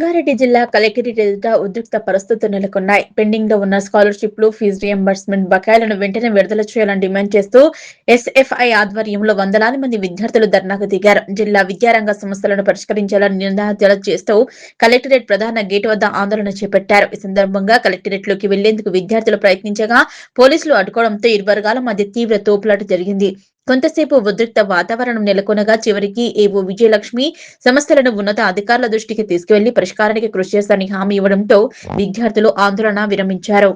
రంగారెడ్డి జిల్లా కలెక్టరేట్ ఎదుట ఉద్రిక్త పరిస్థితులు నెలకొన్నాయి. పెండింగ్ లో ఉన్న స్కాలర్షిప్లు, ఫీజు రియంబర్స్మెంట్ బకాయిలను వెంటనే విడుదల చేయాలని డిమాండ్ చేస్తూ ఎస్ఎఫ్ఐ ఆధ్వర్యంలో వందలాది మంది విద్యార్థులు ధర్నాకు దిగారు. జిల్లా విద్యారంగ సమస్యలను పరిష్కరించాలని నినాదాలు చేస్తూ కలెక్టరేట్ ప్రధాన గేటు వద్ద ఆందోళన చేపట్టారు. ఈ సందర్భంగా కలెక్టరేట్ లోకి వెళ్లేందుకు విద్యార్థులు ప్రయత్నించగా పోలీసులు అడ్డుకోవడంతో ఇరు వర్గాల మధ్య తీవ్ర తోపులాట జరిగింది. కొంతసేపు ఉద్రిక్త వాతావరణం నెలకొనగా చివరికి ఏవో విజయలక్ష్మి సమస్యలను ఉన్నత అధికారుల దృష్టికి తీసుకువెళ్లి పరిష్కారానికి కృషి చేస్తారని హామీ ఇవ్వడంతో విద్యార్థులు ఆందోళన విరమించారు.